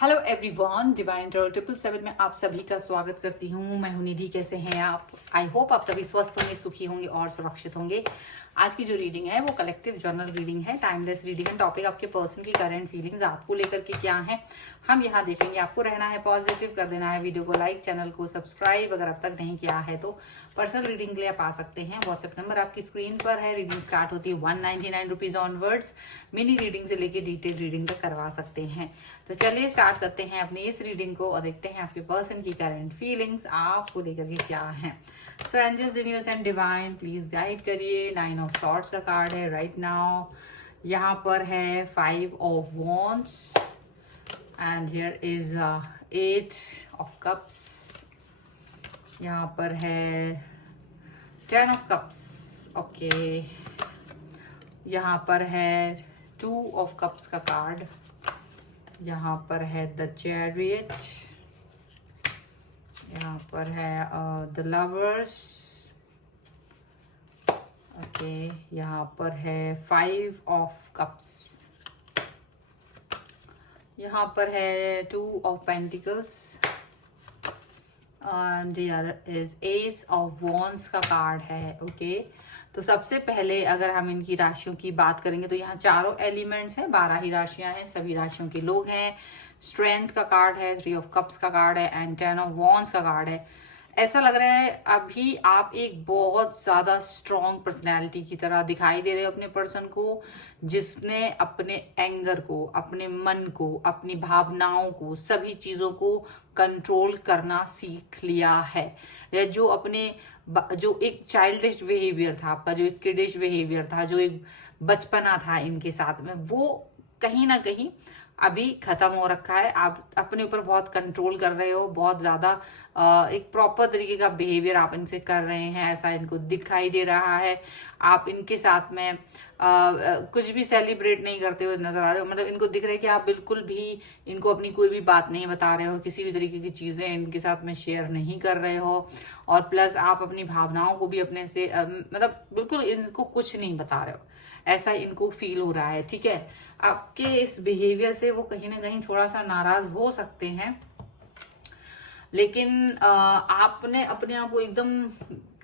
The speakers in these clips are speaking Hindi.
हेलो एवरीवन, डिवाइन टैरो 777 में आप सभी का स्वागत करती हूँ। मैं हूँ निधि। कैसे हैं आप? आई होप आप सभी स्वस्थ होंगे, सुखी होंगे और सुरक्षित होंगे। आज की जो रीडिंग है वो कलेक्टिव जर्नल रीडिंग है, टाइमलेस रीडिंग है। टॉपिक आपके पर्सन की करंट फीलिंग्स आपको लेकर के क्या है हम यहाँ देखेंगे। आपको रहना है पॉजिटिव, कर देना है वीडियो को लाइक, चैनल को सब्सक्राइब अगर अब तक नहीं किया है तो। पर्सनल रीडिंग के लिए आप आ सकते हैं। व्हाट्सएप नंबर आपकी स्क्रीन पर है। रीडिंग स्टार्ट होती है 199 रुपीज ऑनवर्ड्स। मिनी रीडिंग से लेके डिटेल रीडिंग तक करवा सकते हैं। तो चलिए स्टार्ट करते हैं अपनी इस रीडिंग को और देखते हैं आपके पर्सन की करंट फीलिंग्स आपको लेकर के क्या है। So angels, universe and divine please guide करिए। 9 ऑफ सॉर्ड्स का कार्ड है राइट नाउ। यहाँ पर है 5 of wands and here is 8 of cups. यहाँ पर है 10 ऑफ कप्स। ओके, यहाँ पर है 2 ऑफ कप्स का कार्ड। यहाँ पर है द चैरियट। यहाँ पर है द लवर्स। ओके, यहाँ पर है 5 ऑफ कप्स। यहाँ पर है 2 of pentacles and there is ace of wands का कार्ड है। ओके, तो सबसे पहले अगर हम इनकी राशियों की बात करेंगे तो यहाँ चारों एलिमेंट्स हैं, 12 ही राशियां हैं, सभी राशियों के लोग हैं। स्ट्रेंथ का कार्ड है, 3 ऑफ कप्स का कार्ड है एंड 10 ऑफ वॉन्ड्स का कार्ड है। ऐसा लग रहा है अभी आप एक बहुत ज्यादा स्ट्रॉन्ग पर्सनैलिटी की तरह दिखाई दे रहे हो अपने पर्सन को, जिसने अपने एंगर को, अपने मन को, अपनी भावनाओं को, सभी चीजों को कंट्रोल करना सीख लिया है। या जो एक चाइल्डिश बिहेवियर था आपका, जो एक किडिश बिहेवियर था, जो एक बचपना था इनके साथ में, वो कहीं ना कहीं अभी खत्म हो रखा है। आप अपने ऊपर बहुत कंट्रोल कर रहे हो, बहुत ज्यादा एक प्रॉपर तरीके का बिहेवियर आप इनसे कर रहे हैं, ऐसा इनको दिखाई दे रहा है। आप इनके साथ में कुछ भी सेलिब्रेट नहीं करते हुए नजर आ रहे हो। मतलब इनको दिख रहा है कि आप बिल्कुल भी इनको अपनी कोई भी बात नहीं बता रहे हो, किसी भी तरीके की चीजें इनके साथ में शेयर नहीं कर रहे हो। और प्लस आप अपनी भावनाओं को भी अपने से मतलब बिल्कुल इनको कुछ नहीं बता रहे हो, ऐसा इनको फील हो रहा है। ठीक है, आपके इस बिहेवियर से वो कहीं ना कहीं थोड़ा सा नाराज हो सकते हैं, लेकिन आपने अपने आप को एकदम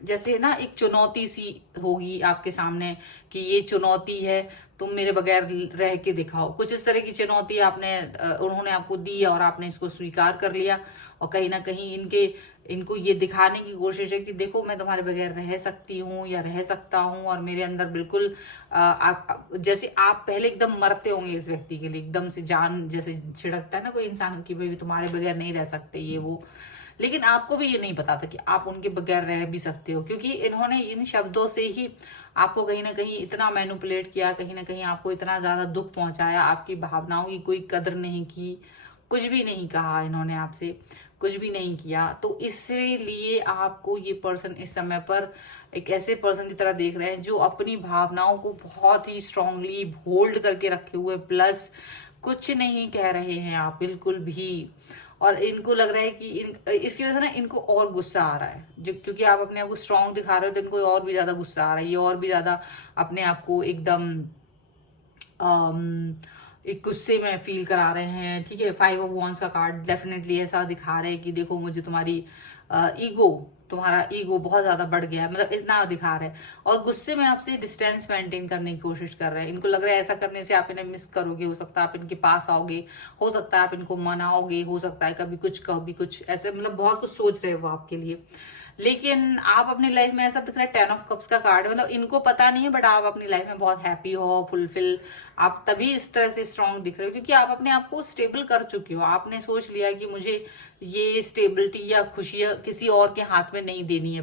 जैसे ना एक चुनौती सी होगी आपके सामने कि ये चुनौती है, तुम मेरे बगैर रह के दिखाओ। कुछ इस तरह की चुनौती उन्होंने आपको दी और आपने इसको स्वीकार कर लिया। और कहीं ना कहीं इनको ये दिखाने की कोशिश है कि देखो मैं तुम्हारे बगैर रह सकती हूँ या रह सकता हूँ, और मेरे अंदर बिल्कुल जैसे आप पहले एकदम मरते होंगे इस व्यक्ति के लिए, एकदम से जान जैसे छिड़कता है ना कोई इंसान की भाई तुम्हारे बगैर नहीं रह सकते ये वो। लेकिन आपको भी ये नहीं पता था कि आप उनके बगैर रह भी सकते हो, क्योंकि इन्होंने इन शब्दों से ही आपको कहीं ना कहीं इतना मैनिपुलेट किया, कहीं ना कहीं आपको इतना ज्यादा दुख पहुंचाया, आपकी भावनाओं की कोई कदर नहीं की, कुछ भी नहीं कहा इन्होंने आपसे, कुछ भी नहीं किया। तो इसलिए आपको ये पर्सन इस समय पर एक ऐसे पर्सन की तरह देख रहे हैं जो अपनी भावनाओं को बहुत ही स्ट्रांगली होल्ड करके रखे हुए, प्लस कुछ नहीं कह रहे हैं आप बिल्कुल भी। और इनको लग रहा है कि इसकी वजह से ना इनको और गुस्सा आ रहा है, जो क्योंकि आप अपने आप को स्ट्रांग दिखा रहे हो तो इनको और भी ज्यादा गुस्सा आ रहा है। ये और भी ज्यादा अपने आप को एकदम एक गुस्से में फील करा रहे हैं। ठीक है, 5 ऑफ वॉन्ड्स का कार्ड डेफिनेटली ऐसा दिखा रहे हैं कि देखो मुझे तुम्हारा ईगो बहुत ज्यादा बढ़ गया है, मतलब इतना दिखा रहे हैं। और गुस्से में आपसे डिस्टेंस मेंटेन करने की कोशिश कर रहे हैं। इनको लग रहा है ऐसा करने से आप इन्हें मिस करोगे, हो सकता है आप इनके पास आओगे, हो सकता है आप इनको मनाओगे, हो सकता है कभी कुछ ऐसे, मतलब बहुत कुछ सोच रहे हो वो आपके लिए। लेकिन आप अपनी लाइफ में, ऐसा दिख रहा है 10 ऑफ कप्स का कार्ड, मतलब इनको पता नहीं है बट आप अपनी लाइफ में बहुत हैप्पी हो, फुलफिल, आप तभी इस तरह से स्ट्रांग दिख रहे हो क्योंकि आप अपने आप को स्टेबल कर चुके हो। आपने सोच लिया कि मुझे ये स्टेबिलिटी या खुशियां किसी और के हाथ में नहीं देनी है,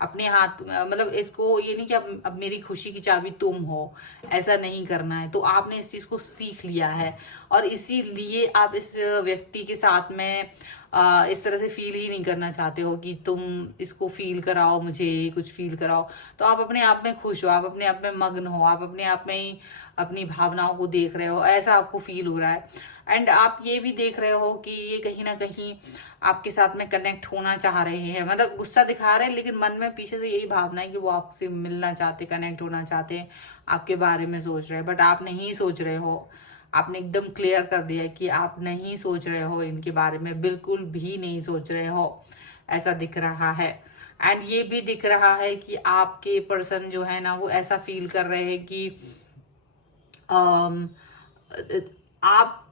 अपने हाथ, मतलब इसको ये नहीं कि अब मेरी खुशी की चाबी तुम हो, ऐसा नहीं करना है। तो आपने इस चीज को सीख लिया है और इसीलिए आप इस व्यक्ति के साथ में इस तरह से फील ही नहीं करना चाहते हो कि तुम इसको फील कराओ, मुझे कुछ फील कराओ। तो आप अपने आप में खुश हो, आप अपने आप में मग्न हो, आप अपने आप में ही अपनी भावनाओं को देख रहे हो, ऐसा आपको फील हो रहा है। एंड आप ये भी देख रहे हो कि ये कहीं ना कहीं आपके साथ में कनेक्ट होना चाह रहे हैं, मतलब गुस्सा दिखा रहे हैं लेकिन मन में पीछे से यही भावना है कि वो आपसे मिलना चाहते, कनेक्ट होना चाहते हैं, आपके बारे में सोच रहे हैं, बट आप नहीं सोच रहे हो। आपने एकदम क्लियर कर दिया है कि आप नहीं सोच रहे हो इनके बारे में, बिल्कुल भी नहीं सोच रहे हो, ऐसा दिख रहा है। एंड ये भी दिख रहा है कि आपके पर्सन जो है ना वो ऐसा फील कर रहे हैं कि आप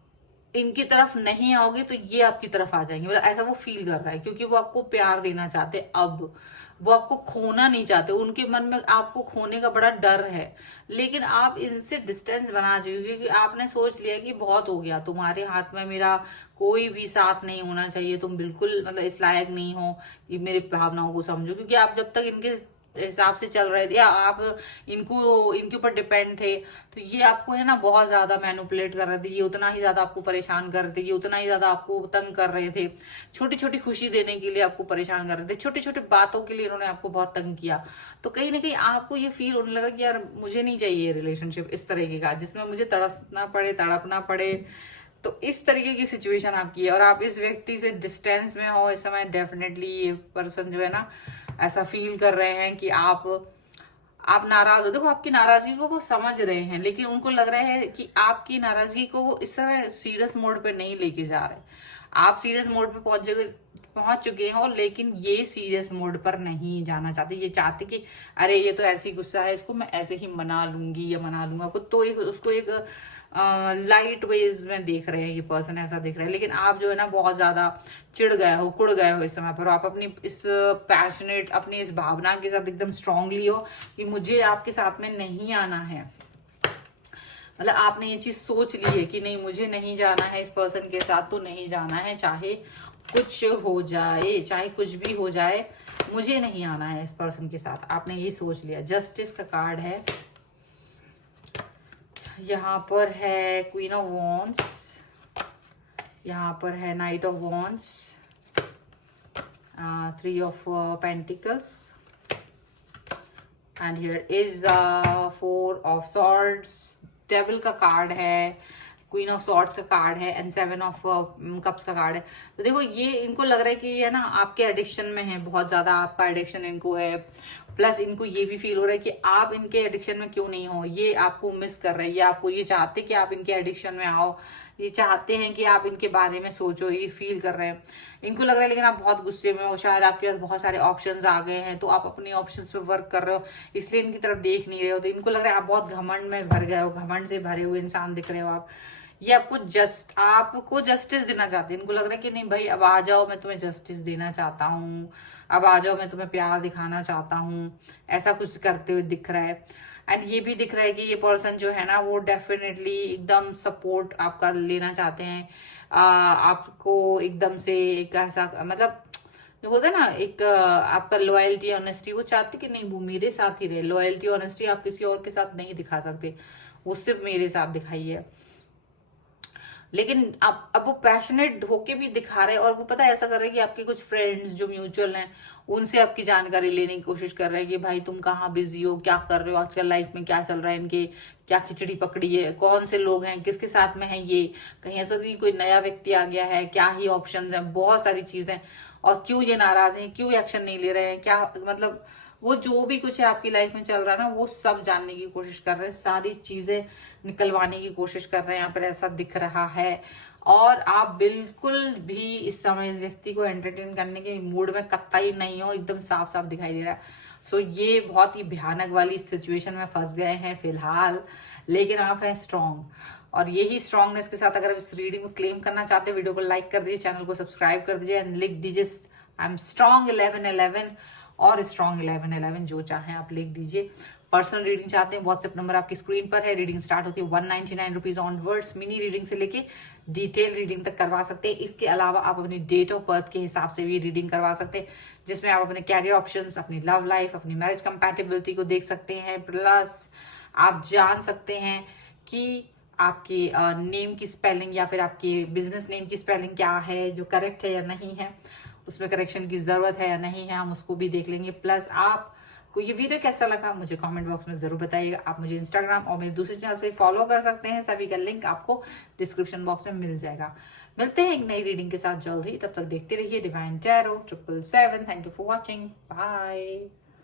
इनकी तरफ नहीं आओगे तो ये आपकी तरफ आ जाएंगे, मतलब ऐसा वो फील कर रहा है, क्योंकि वो आपको प्यार देना चाहते। अब वो आपको खोना नहीं चाहते, उनके मन में आपको खोने का बड़ा डर है, लेकिन आप इनसे डिस्टेंस बना चुके, क्योंकि आपने सोच लिया कि बहुत हो गया, तुम्हारे हाथ में मेरा कोई भी साथ नहीं होना चाहिए, तुम बिल्कुल मतलब इस लायक नहीं हो कि मेरी भावनाओं को समझो। क्योंकि आप जब तक इनके हिसाब से चल रहे थे या आप इनके ऊपर डिपेंड थे, तो ये आपको है ना बहुत ज्यादा मैनिपुलेट कर रहे थे, ये उतना ही ज्यादा आपको परेशान कर रहे थे, ये उतना ही ज्यादा आपको तंग कर रहे थे, छोटी छोटी खुशी देने के लिए आपको परेशान कर रहे थे, छोटी छोटी बातों के लिए इन्होंने आपको बहुत तंग किया। तो कहीं ना कहीं आपको ये फील होने लगा कि यार मुझे नहीं चाहिए रिलेशनशिप इस तरीके का जिसमें मुझे तड़पना पड़े, तड़पना पड़े। तो इस तरीके की सिचुएशन आपकी है और आप इस व्यक्ति से डिस्टेंस में हो इस समय। डेफिनेटली ये पर्सन जो है ना ऐसा फील कर रहे हैं कि आप नाराज हो। देखो, आपकी नाराजगी को वो समझ रहे हैं, लेकिन उनको लग रहा है कि आपकी नाराजगी को वो इस तरह सीरियस मोड पे नहीं लेके जा रहे। आप सीरियस मोड पे पहुंच चुके हैं और लेकिन ये सीरियस मोड पर नहीं जाना चाहते। ये चाहते कि अरे ये तो ऐसी गुस्सा है, इसको मैं ऐसे ही मना लूंगी या मना लूंगा, तो उसको एक लाइट वेज में देख रहे हैं ये पर्सन, ऐसा देख रहे हैं। लेकिन आप जो है ना बहुत ज्यादा चिढ़ गए हो, कुड़ गए हो इस समय पर। आप अपनी इस पैशनेट, अपनी इस भावना के साथ एकदम स्ट्रांगली हो कि मुझे आपके साथ में नहीं आना है। मतलब आपने ये चीज सोच ली है कि नहीं, मुझे नहीं जाना है इस पर्सन के साथ, तो नहीं जाना है, चाहे कुछ हो जाए, चाहे कुछ भी हो जाए, मुझे नहीं आना है इस पर्सन के साथ। आपने ये सोच लिया। जस्टिस का कार्ड है, यहाँ पर है क्वीन ऑफ वॉन्ड्स, यहाँ पर है night of wands, 3 of pentacles, and here is 4 of swords, devil का कार्ड है, क्वीन ऑफ सॉर्ड्स का कार्ड है, एंड 7 ऑफ कप्स का कार्ड है। तो देखो, ये इनको लग रहा है कि ये ना आपके एडिक्शन में है, बहुत ज्यादा आपका एडिक्शन इनको है। प्लस इनको ये भी फील हो रहा है कि आप इनके एडिक्शन में क्यों नहीं हो, ये आपको मिस कर रहे हैं, ये आपको ये चाहते कि आप इनके एडिक्शन में आओ, ये चाहते हैं कि आप इनके बारे में सोचो, ये फील कर रहे हैं। इनको लग रहा है लेकिन आप बहुत गुस्से में हो, शायद आपके पास बहुत सारे ऑप्शंस आ गए हैं, तो आप अपने ऑप्शंस पे वर्क कर रहे हो, इसलिए इनकी तरफ देख नहीं रहे हो। तो इनको लग रहा है आप बहुत घमंड में भर गए हो, घमंड से भरे हुए इंसान दिख रहे हो आप। ये आपको जस्टिस देना चाहते हैं। इनको लग रहा है कि नहीं भाई, अब आ जाओ, मैं तुम्हें जस्टिस देना चाहता हूँ, अब आ जाओ, मैं तुम्हें प्यार दिखाना चाहता हूँ, ऐसा कुछ करते हुए दिख रहा है। एंड ये भी दिख रहा है कि ये पर्सन जो है ना वो डेफिनेटली एकदम सपोर्ट आपका लेना चाहते हैं, आपको एकदम से एक ऐसा, मतलब जो होता है ना एक आपका लॉयल्टी, ऑनेस्टी, वो चाहते कि नहीं वो मेरे साथ ही रहे। लॉयल्टी, ऑनेस्टी आप किसी और के साथ नहीं दिखा सकते, वो सिर्फ मेरे साथ दिखाइए। लेकिन अब वो पैशनेट होके भी दिखा रहे हैं, और वो पता है ऐसा कर रहे हैं कि आपके कुछ फ्रेंड्स जो म्यूचुअल हैं उनसे आपकी जानकारी लेने की कोशिश कर रहे हैं कि भाई तुम कहाँ बिजी हो, क्या कर रहे हो आजकल, लाइफ में क्या चल रहा है, इनके क्या खिचड़ी पकड़ी है, कौन से लोग हैं, किसके साथ में है ये, कहीं ऐसा नहीं कोई नया व्यक्ति आ गया है, क्या ही ऑप्शंस हैं, बहुत सारी चीजें, और क्यों ये नाराज हैं, क्यों एक्शन नहीं ले रहे हैं, क्या मतलब वो जो भी कुछ है आपकी लाइफ में चल रहा है ना, वो सब जानने की कोशिश कर रहे हैं, सारी चीजें निकलवाने की कोशिश कर रहे हैं, यहाँ पर ऐसा दिख रहा है। और आप बिल्कुल भी इस समय इस व्यक्ति को एंटरटेन करने के मूड में कतई नहीं हो, एकदम साफ साफ दिखाई दे रहा है। सो ये बहुत ही भयानक वाली सिचुएशन में फंस गए हैं फिलहाल, लेकिन आप हैं स्ट्रांग, और यही स्ट्रांगनेस के साथ अगर आप इस रीडिंग को क्लेम करना चाहते हैं, वीडियो को लाइक कर दीजिए, चैनल को सब्सक्राइब कर दीजिए, एंड लिख दीजिए आई एम स्ट्रांग 1111 और स्ट्रांग 1111, जो चाहे आप लिख दीजिए। पर्सनल रीडिंग चाहते हैं, व्हाट्सएप नंबर आपकी स्क्रीन पर है। रीडिंग स्टार्ट होती है 199 रुपीज ऑनवर्ड्स। मिनी रीडिंग से लेके डिटेल रीडिंग तक करवा सकते हैं। इसके अलावा आप अपनी डेट ऑफ बर्थ के हिसाब से भी रीडिंग करवा सकते हैं, जिसमें आप अपने कैरियर ऑप्शंस, अपनी लव लाइफ, अपनी मैरिज कंपैटिबिलिटी को देख सकते हैं। प्लस आप जान सकते हैं कि आपके नेम की स्पेलिंग या फिर आपके बिजनेस नेम की स्पेलिंग क्या है, जो करेक्ट है या नहीं है, उसमें करेक्शन की जरूरत है या नहीं है, हम उसको भी देख लेंगे। प्लस आपको ये वीडियो कैसा लगा मुझे कमेंट बॉक्स में जरूर बताइएगा। आप मुझे इंस्टाग्राम और मेरे दूसरे चैनल पे फॉलो कर सकते हैं, सभी का लिंक आपको डिस्क्रिप्शन बॉक्स में मिल जाएगा। मिलते हैं एक नई रीडिंग के साथ जल्द ही, तब तक देखते रहिए divine tarot 777। Thank you for watching, bye.